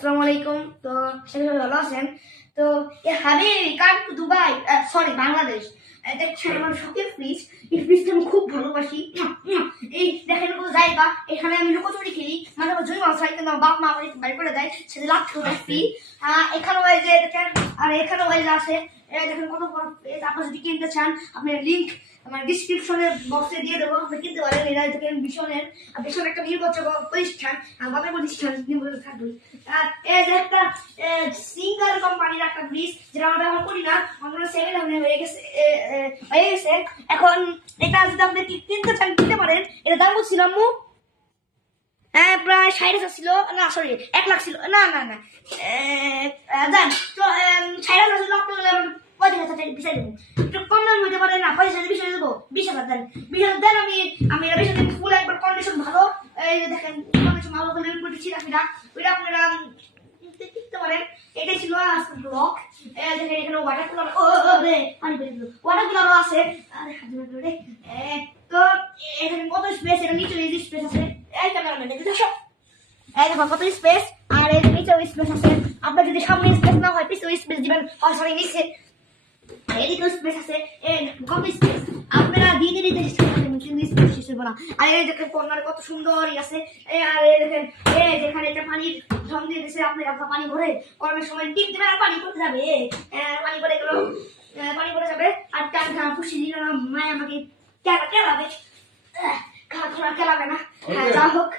আসসালামু আলাইকুম। তো সবাই ভালো আছেন? তো হাবিবি come to Dubai, sorry Bangladesh. দেখছেন আমার শখের ফ্রিজ। এই ফ্রিজটা আমি খুব ভালোবাসি। এই দেখেন কোনো জায়গা, এখানে আমি লুকোচুরি খেলি, মানে আমার জমি মাছ হয়, কিন্তু আমার বাপ মা আমার বাড়ি করে দেয়, সেটা লাগতে দেখছি। এখানেও এই যে দেখেন, আর এখানেও এই যে আছে, দেখেন কত বড় ফ্রিজ। আপনারা যদি কিনতে চান, আপনি লিঙ্ক আমার ডিসক্রিপশনের বক্সে দিয়ে দেবো, আপনি কিনতে পারেন। এরা দেখেন ভীষণের ভীষণ একটা নির্ভরযোগ্য প্রতিষ্ঠান, বাবার প্রতিষ্ঠান থাকবে। আর এই যে একটা সিঙ্গার কোম্পানির একটা ফ্রিজ, যেটা আমরা ব্যবহার করি না, আমরা সেকেন্ড হ্যান্ড হয়ে গেছে। এখন এটা যদি আপনি কিনতে চান কিনতে পারেন। এটা দাম বলছিল আম্মু প্রায় 60,000 ছিল, না সরি 1 লাখ ছিল, না না না জান তো 60,000 ছিল। আপনার 35,000 টাকা পিছাই দেবো, একটু কম দাম হইতে পারে না? 35,000 20 দেবো, 20,000 দেন, 20,000 দেন। আমি 20,000 ফুল একবার কন্ডিশন ভালো, এই যে দেখেন কন্ডিশন ভালো হলে ছিড়াফিরা ওইটা আপনারা দেখতে পারেন। এটাই ছিল আজকের ব্লগ। দেখেন এখানে ওয়াটার কুলার, ও রে পানি পেয়ে দিল, ওয়াটার কুলারও আছে। আরে হাত ধরে রে। তো এখানে কত স্পেস, এটা নিচে এই স্পেস আছে, এই ক্যামেরাম্যান দেখে দেখো, এই দেখো কত স্পেস। আর এই নিচে স্পেস আছে। আপনার যদি সামনে স্পেস না হয় পিছনে স্পেস দিবেন, হয় সরি নিচে এদিকে স্পেস আছে। এই কত স্পেস আপনারা দিয়ে দিতে স্পেস হিসেবে না। আর এই দেখেন কর্নারে কত সুন্দর আছে। আর এই দেখেন এই যেখানে একটা পানির ঢং দিয়ে দিয়েছে, আপনি পানি ভরে গরমের সময় টিপ দেবেন আর পানি করতে যাবে, পানি ভরে গেল, পানি ভরে যাবে। আর টাকা খুশি দিল না, মায় আমাকে কেলাবে, কেলাবে না। যা হোক,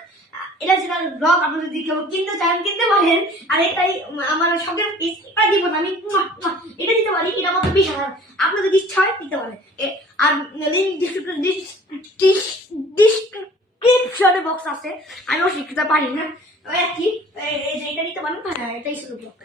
এটা ছিল ব্লগ। আপনি যদি কেউ কিনতে চান কিনতে পারেন। আর এটাই আমার শখের পিস, এটা দিব না আমি, এটা দিতে পারি। এটা মাত্র 20,000, আপনার যদি ইচ্ছা হয় দিতে পারেন। আর ডিসক্রিপশনে বক্স আছে, আমি অশিক্ষিত পারি না, আর কি এই যে এটা নিতে পারেন। এটাই ছিল ব্লগ।